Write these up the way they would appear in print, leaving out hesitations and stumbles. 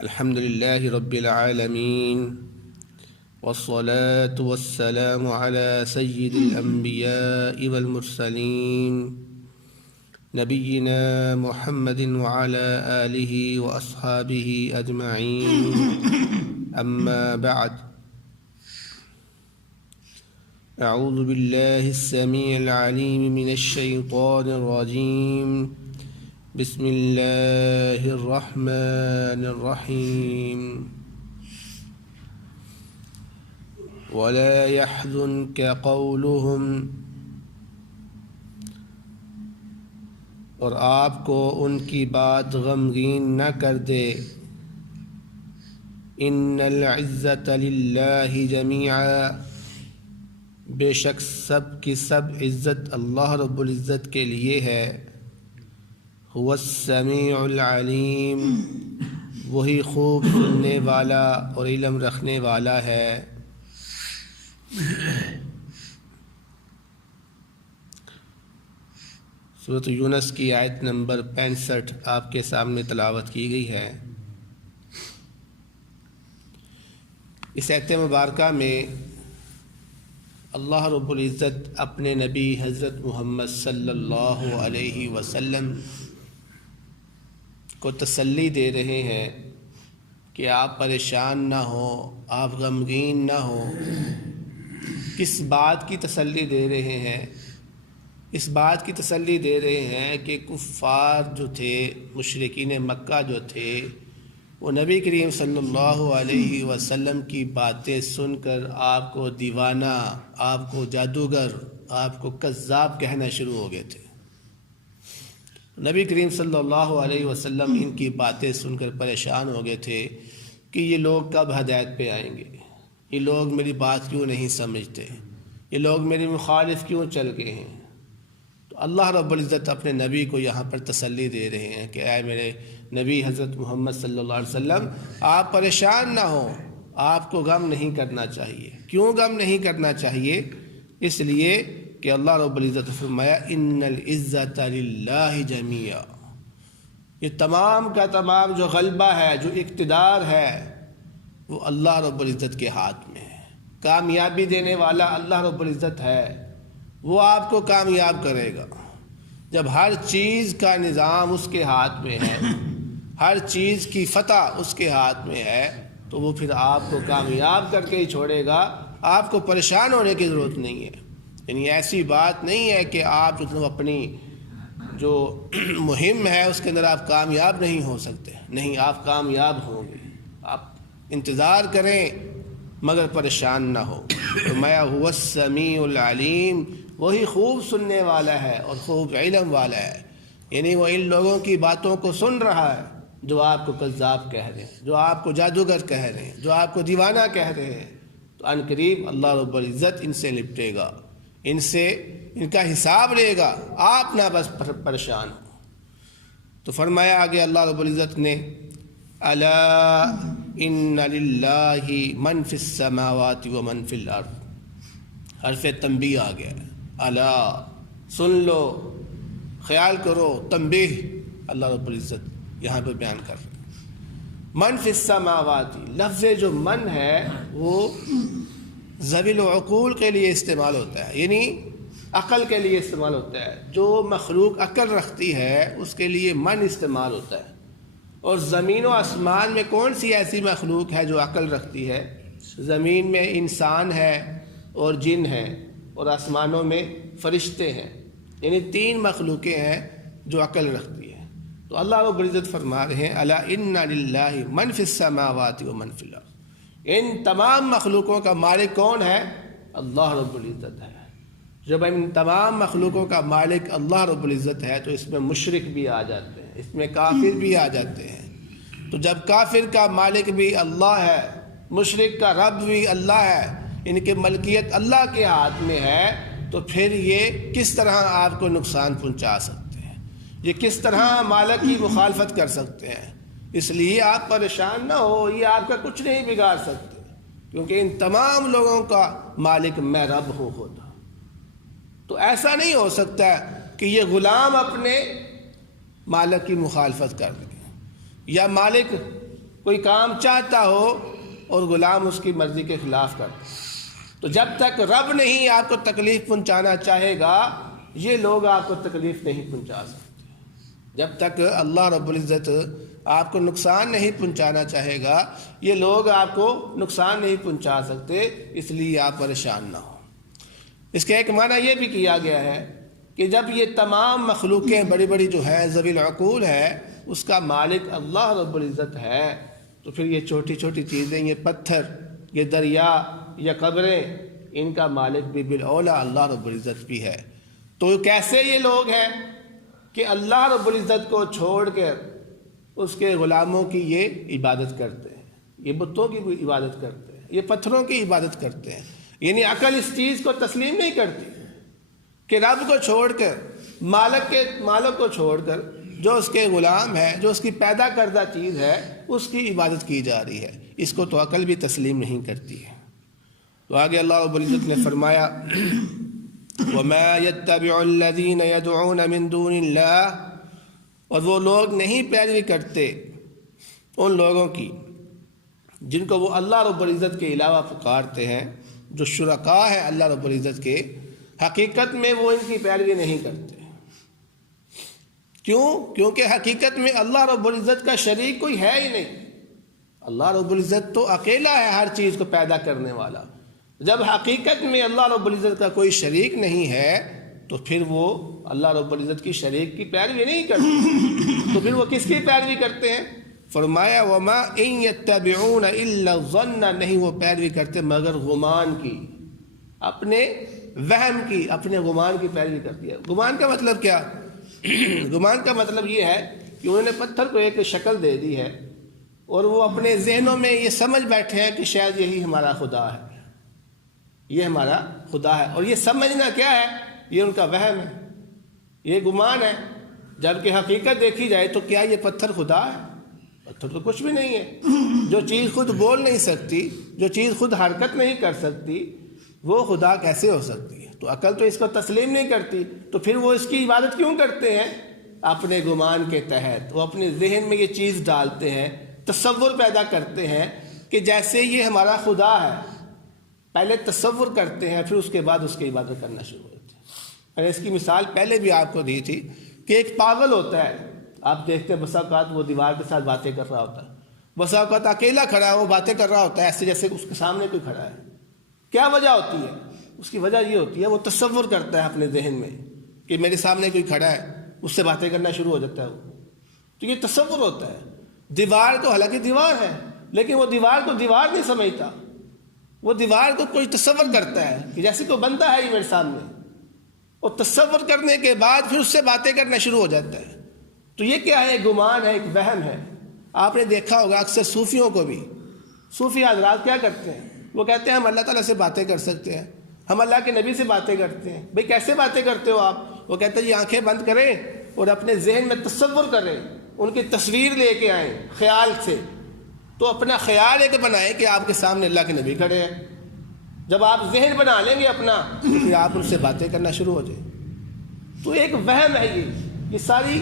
الحمد لله رب العالمين والصلاة والسلام على سيد الأنبياء والمرسلين نبينا محمد وعلى آله وأصحابه أجمعين أما بعد أعوذ بالله السميع العليم من الشيطان الرجيم بسم اللہ الرحمن الرحیم ولا يحزنك قولهم، اور آپ کو ان کی بات غمگین نہ کر دے، ان العزت للہ جمیعا، بے شک سب کی سب عزت اللہ رب العزت کے لیے ہے، هو السمیع العلیم، وہی خوب سننے والا اور علم رکھنے والا ہے۔ سورۃ یونس کی آیت نمبر 65 آپ کے سامنے تلاوت کی گئی ہے۔ اس آیت مبارکہ میں اللہ رب العزت اپنے نبی حضرت محمد صلی اللہ علیہ وسلم کو تسلی دے رہے ہیں کہ آپ پریشان نہ ہوں، آپ غمگین نہ ہوں۔ کس بات کی تسلی دے رہے ہیں؟ اس بات کی تسلی دے رہے ہیں کہ کفار جو تھے، مشرکین مکہ جو تھے، وہ نبی کریم صلی اللہ علیہ وسلم کی باتیں سن کر آپ کو دیوانہ، آپ کو جادوگر، آپ کو کذاب کہنا شروع ہو گئے تھے۔ نبی کریم صلی اللہ علیہ وسلم ان کی باتیں سن کر پریشان ہو گئے تھے کہ یہ لوگ کب ہدایت پہ آئیں گے، یہ لوگ میری بات کیوں نہیں سمجھتے، یہ لوگ میرے مخالف کیوں چل گئے ہیں۔ تو اللہ رب العزت اپنے نبی کو یہاں پر تسلی دے رہے ہیں کہ اے میرے نبی حضرت محمد صلی اللہ علیہ وسلم، آپ پریشان نہ ہوں، آپ کو غم نہیں کرنا چاہیے۔ کیوں غم نہیں کرنا چاہیے؟ اس لیے کہ اللہ رب العزت نے فرمایا ان العزت للہ جمیعا، یہ تمام کا تمام جو غلبہ ہے، جو اقتدار ہے، وہ اللہ رب العزت کے ہاتھ میں ہے۔ کامیابی دینے والا اللہ رب العزت ہے، وہ آپ کو کامیاب کرے گا۔ جب ہر چیز کا نظام اس کے ہاتھ میں ہے، ہر چیز کی فتح اس کے ہاتھ میں ہے، تو وہ پھر آپ کو کامیاب کر کے ہی چھوڑے گا۔ آپ کو پریشان ہونے کی ضرورت نہیں ہے۔ یعنی ایسی بات نہیں ہے کہ آپ اپنی جو مہم ہے اس کے اندر آپ کامیاب نہیں ہو سکتے، نہیں، آپ کامیاب ہوں گے۔ آپ انتظار کریں مگر پریشان نہ ہو۔ فرمایا هو السمیع العلیم، وہی خوب سننے والا ہے اور خوب علم والا ہے۔ یعنی وہ ان لوگوں کی باتوں کو سن رہا ہے جو آپ کو کذاب کہہ رہے ہیں، جو آپ کو جادوگر کہہ رہے ہیں، جو آپ کو دیوانہ کہہ رہے ہیں۔ تو ان قریب اللہ رب العزت ان سے نپٹے گا، ان سے ان کا حساب لے گا، آپ نہ بس پریشان ہو۔ تو فرمایا آگے اللہ رب العزت نے الا ان للہ من فی السماوات ومن فی الارض، حرف تنبیہ آ گیا ہے۔ الا، سن لو، خیال کرو، تنبیہ اللہ رب العزت یہاں پہ بیان کر رہے ہیں۔ من فی السماوات، لفظ جو من ہے وہ ذوی العقول کے لیے استعمال ہوتا ہے، یعنی عقل کے لیے استعمال ہوتا ہے۔ جو مخلوق عقل رکھتی ہے اس کے لیے من استعمال ہوتا ہے۔ اور زمین و آسمان میں کون سی ایسی مخلوق ہے جو عقل رکھتی ہے؟ زمین میں انسان ہے اور جن ہے، اور آسمانوں میں فرشتے ہیں۔ یعنی 3 مخلوقیں ہیں جو عقل رکھتی ہیں۔ تو اللہ رب العزت فرما رہے ہیں الا ان للہ من فی السماوات ومن فی الارض، ان تمام مخلوقوں کا مالک کون ہے؟ اللہ رب العزت ہے۔ جب ان تمام مخلوقوں کا مالک اللہ رب العزت ہے تو اس میں مشرک بھی آ جاتے ہیں، اس میں کافر بھی آ جاتے ہیں۔ تو جب کافر کا مالک بھی اللہ ہے، مشرک کا رب بھی اللہ ہے، ان کی ملکیت اللہ کے ہاتھ میں ہے، تو پھر یہ کس طرح آپ کو نقصان پہنچا سکتے ہیں؟ یہ کس طرح مالک کی مخالفت کر سکتے ہیں؟ اس لیے آپ پریشان نہ ہو، یہ آپ کا کچھ نہیں بگاڑ سکتے، کیونکہ ان تمام لوگوں کا مالک میں رب ہوں خود۔ تو ایسا نہیں ہو سکتا کہ یہ غلام اپنے مالک کی مخالفت کر دیں، یا مالک کوئی کام چاہتا ہو اور غلام اس کی مرضی کے خلاف کرتا. تو جب تک رب نہیں آپ کو تکلیف پہنچانا چاہے گا یہ لوگ آپ کو تکلیف نہیں پہنچا سکتے. جب تک اللہ رب العزت آپ کو نقصان نہیں پہنچانا چاہے گا یہ لوگ آپ کو نقصان نہیں پہنچا سکتے، اس لیے آپ پریشان نہ ہو. اس کا ایک معنی یہ بھی کیا گیا ہے کہ جب یہ تمام مخلوقیں بڑی بڑی جو ہے ذوی العقول ہے اس کا مالک اللہ رب العزت ہے، تو پھر یہ چھوٹی چھوٹی چیزیں، یہ پتھر، یہ دریا، یہ قبریں، ان کا مالک بھی بالاولیٰ اللہ رب العزت بھی ہے. تو کیسے یہ لوگ ہیں کہ اللہ رب العزت کو چھوڑ کر اس کے غلاموں کی یہ عبادت کرتے ہیں، یہ بتوں کی بھی عبادت کرتے ہیں، یہ پتھروں کی عبادت کرتے ہیں. یعنی عقل اس چیز کو تسلیم نہیں کرتی کہ رب کو چھوڑ کر، مالک کو چھوڑ کر جو اس کے غلام ہے، جو اس کی پیدا کردہ چیز ہے، اس کی عبادت کی جا رہی ہے. اس کو تو عقل بھی تسلیم نہیں کرتی ہے. تو آگے اللہ رب العزت نے فرمایا وَمَا يَتَّبِعُ الَّذِينَ يَدْعُونَ مِن دُونِ اللَّهِ، اور وہ لوگ نہیں پیروی کرتے ان لوگوں کی جن کو وہ اللہ رب العزت کے علاوہ پکارتے ہیں، جو شرکاء ہیں اللہ رب العزت کے، حقیقت میں وہ ان کی پیروی نہیں کرتے. کیوں؟ کیونکہ حقیقت میں اللہ رب العزت کا شریک کوئی ہے ہی نہیں. اللہ رب العزت تو اکیلا ہے ہر چیز کو پیدا کرنے والا. جب حقیقت میں اللہ رب العزت کا کوئی شریک نہیں ہے تو پھر وہ اللہ رب العزت کی شریک کی پیروی نہیں کرتے. تو پھر وہ کس کی پیروی کرتے ہیں؟ فرمایا وَمَا إِن يَتَّبِعُونَ إِلَّا الظَّنَّ، نہیں وہ پیروی کرتے مگر گمان کی، اپنے وہم کی، اپنے گمان کی پیروی کرتی ہے. گمان کا مطلب کیا؟ گمان کا مطلب یہ ہے کہ انہوں نے پتھر کو ایک شکل دے دی ہے اور وہ اپنے ذہنوں میں یہ سمجھ بیٹھے ہیں کہ شاید یہی ہمارا خدا ہے، یہ ہمارا خدا ہے. اور یہ سمجھنا کیا ہے؟ یہ ان کا وہم ہے، یہ گمان ہے. جبکہ حقیقت دیکھی جائے تو کیا یہ پتھر خدا ہے؟ پتھر تو کچھ بھی نہیں ہے. جو چیز خود بول نہیں سکتی، جو چیز خود حرکت نہیں کر سکتی، وہ خدا کیسے ہو سکتی ہے؟ تو عقل تو اس کو تسلیم نہیں کرتی. تو پھر وہ اس کی عبادت کیوں کرتے ہیں؟ اپنے گمان کے تحت وہ اپنے ذہن میں یہ چیز ڈالتے ہیں، تصور پیدا کرتے ہیں کہ جیسے یہ ہمارا خدا ہے. پہلے تصور کرتے ہیں، پھر اس کے بعد اس کی عبادت کرنا شروع ہوتے ہیں. میں نے اس کی مثال پہلے بھی آپ کو دی تھی کہ ایک پاگل ہوتا ہے، آپ دیکھتے ہیں بسا اوقات وہ دیوار کے ساتھ باتیں کر رہا ہوتا ہے، بسا اوقات اکیلا کھڑا ہے وہ باتیں کر رہا ہوتا ہے ایسے جیسے اس کے سامنے کوئی کھڑا ہے. کیا وجہ ہوتی ہے؟ اس کی وجہ یہ ہوتی ہے وہ تصور کرتا ہے اپنے ذہن میں کہ میرے سامنے کوئی کھڑا ہے، اس سے باتیں کرنا شروع ہو جاتا ہے وہ. تو یہ تصور ہوتا ہے. دیوار تو حالانکہ دیوار ہے لیکن وہ دیوار کو دیوار نہیں سمجھتا، وہ دیوار کو کوئی تصور کرتا ہے کہ جیسے کوئی بندہ ہے ہی میرے سامنے، اور تصور کرنے کے بعد پھر اس سے باتیں کرنا شروع ہو جاتا ہے. تو یہ کیا ہے؟ گمان ہے، ایک وہم ہے. آپ نے دیکھا ہوگا اکثر صوفیوں کو بھی، صوفی حضرات کیا کرتے ہیں؟ وہ کہتے ہیں ہم اللہ تعالیٰ سے باتیں کر سکتے ہیں، ہم اللہ کے نبی سے باتیں کرتے ہیں. بھئی کیسے باتیں کرتے ہو آپ؟ وہ کہتے ہیں یہ آنکھیں بند کریں اور اپنے ذہن میں تصور کریں، ان کی تصویر لے کے آئیں خیال سے. تو اپنا خیال ایک بنائیں کہ آپ کے سامنے اللہ کے نبی کھڑے ہیں. جب آپ ذہن بنا لیں گے اپنا تو پھر آپ ان سے باتیں کرنا شروع ہو جائیں. تو ایک وہم ہے، یہ ساری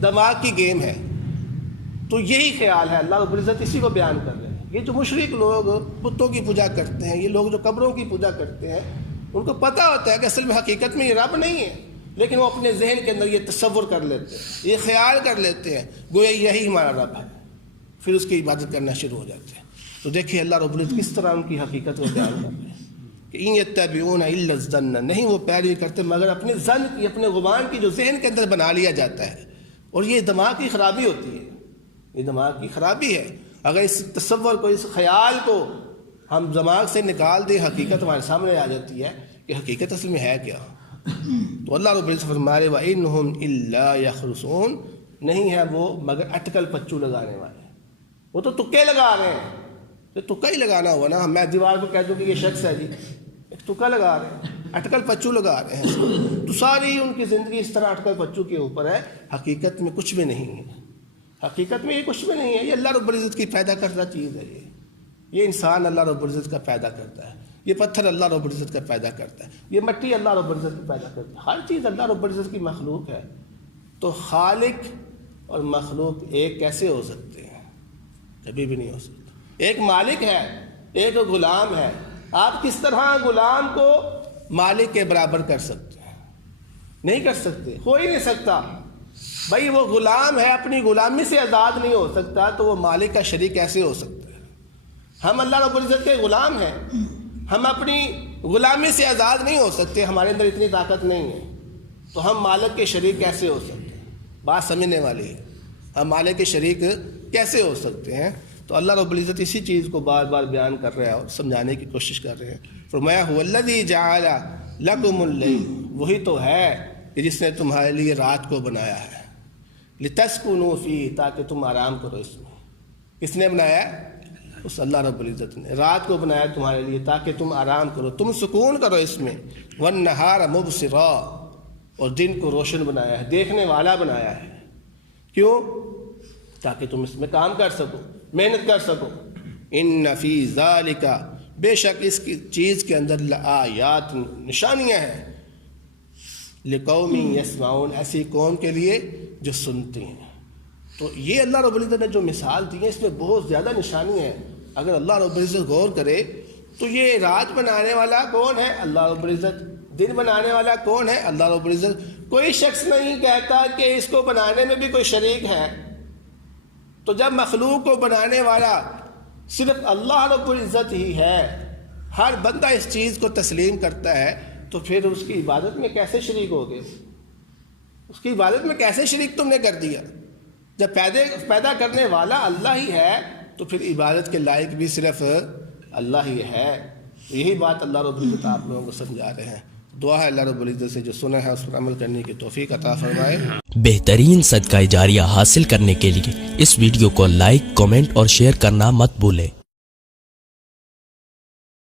دماغ کی گیم ہے. تو یہی خیال ہے، اللہ رب العزت اسی کو بیان کر رہے ہیں. یہ جو مشرک لوگ بتوں کی پوجا کرتے ہیں، یہ لوگ جو قبروں کی پوجا کرتے ہیں، ان کو پتہ ہوتا ہے کہ اصل میں حقیقت میں یہ رب نہیں ہے، لیکن وہ اپنے ذہن کے اندر یہ تصور کر لیتے ہیں، یہ خیال کر لیتے ہیں گویا یہی ہمارا رب ہے، پھر اس کی عبادت کرنا شروع ہو جاتے ہیں. تو دیکھیے اللہ رب العزت کس طرح ان کی حقیقت کو بیان کر رہے ہیں کہ ان یتبعون الا الظن، نہیں وہ پیروی کرتے مگر اپنے ظن کی، اپنے گمان کی جو ذہن کے اندر بنا لیا جاتا ہے. اور یہ دماغ کی خرابی ہوتی ہے، یہ دماغ کی خرابی ہے. اگر اس تصور کو، اس خیال کو ہم دماغ سے نکال دیں، حقیقت ہمارے سامنے آ جاتی ہے کہ حقیقت اصل میں ہے کیا. تو اللہ رب العزت فرمائے وَإِنْهُمْ إِلَّا يَخْرُصُونَ، نہیں ہے وہ مگر اٹکل پچو لگانے والے. وہ تو تکے لگا رہے ہیں. تو تکا ہی لگانا ہوا نا. میں دیوار کو کہہ دوں کہ یہ شخص ہے جی، ایک تکا لگا رہے ہیں، اٹکل پچو لگا رہے ہیں. تو ساری ان کی زندگی اس طرح اٹکل پچو کے اوپر ہے، حقیقت میں کچھ بھی نہیں ہے. حقیقت میں یہ کچھ بھی نہیں ہے. یہ اللہ رب العزت کی پیدا کردہ چیز ہے. یہ انسان اللہ رب العزت کا پیدا کرتا ہے، یہ پتھر اللہ رب العزت کا پیدا کرتا ہے، یہ مٹی اللہ رب العزت کی پیدا کرتا ہے. ہر چیز اللہ رب العزت کی مخلوق ہے. تو خالق اور مخلوق ایک کیسے ہو سکتے ہیں؟ کبھی بھی نہیں ہو سکتا۔ ایک مالک ہے، ایک غلام ہے، آپ کس طرح غلام کو مالک کے برابر کر سکتے ہیں؟ نہیں کر سکتے، ہو ہی نہیں سکتا۔ بھائی وہ غلام ہے، اپنی غلامی سے آزاد نہیں ہو سکتا تو وہ مالک کا شریک کیسے ہو سکتا ہے؟ ہم اللہ رب العزت کے غلام ہیں، ہم اپنی غلامی سے آزاد نہیں ہو سکتے، ہمارے اندر اتنی طاقت نہیں ہے، تو ہم مالک کے شریک کیسے ہو سکتے ہیں؟ بات سمجھنے والی ہے، ہم مالک کے شریک کیسے ہو سکتے ہیں؟ تو اللہ رب العزت اسی چیز کو بار بار بیان کر رہے ہیں اور سمجھانے کی کوشش کر رہے ہیں۔ فرمایا هو الذی جعل لکم اللیل، وہی تو ہے کہ جس نے تمہارے لیے رات کو بنایا ہے، لتسکنوا فیہ، تاکہ تم آرام کرو اس میں۔ کس نے بنایا ہے؟ اس اللہ رب العزت نے رات کو بنایا تمہارے لیے تاکہ تم آرام کرو، تم سکون کرو اس میں۔ والنہار مبصرا، اور دن کو روشن بنایا ہے، دیکھنے والا بنایا ہے۔ کیوں؟ تاکہ تم اس میں کام کر سکو، محنت کر سکو۔ ان فی ذالک، بے شک اس کی چیز کے اندر لآیات، نشانیاں ہیں، لقوم یسمعون، ایسی قوم کے لیے جو سنتی ہیں۔ تو یہ اللہ رب العزت نے جو مثال دی ہے اس میں بہت زیادہ نشانی ہے۔ اگر اللہ رب العزت غور کرے تو یہ رات بنانے والا کون ہے؟ اللہ رب العزت۔ دن بنانے والا کون ہے؟ اللہ رب العزت۔ کوئی شخص نہیں کہتا کہ اس کو بنانے میں بھی کوئی شریک ہے۔ تو جب مخلوق کو بنانے والا صرف اللہ رب العزت ہی ہے، ہر بندہ اس چیز کو تسلیم کرتا ہے، تو پھر اس کی عبادت میں کیسے شریک ہو گئے؟ اس کی عبادت میں کیسے شریک تم نے کر دیا؟ جب پیدا کرنے والا اللہ ہی ہے تو پھر عبادت کے لائق بھی صرف اللہ ہی ہے۔ تو یہی بات اللہ رب العزت آپ لوگوں کو سمجھا رہے ہیں۔ دعا ہے اللہ رب العزت سے جو سنا ہے اس پر عمل کرنے کی توفیق عطا فرمائے۔ بہترین صدقہ جاریہ حاصل کرنے کے لیے اس ویڈیو کو لائک، کمنٹ اور شیئر کرنا مت بھولیں۔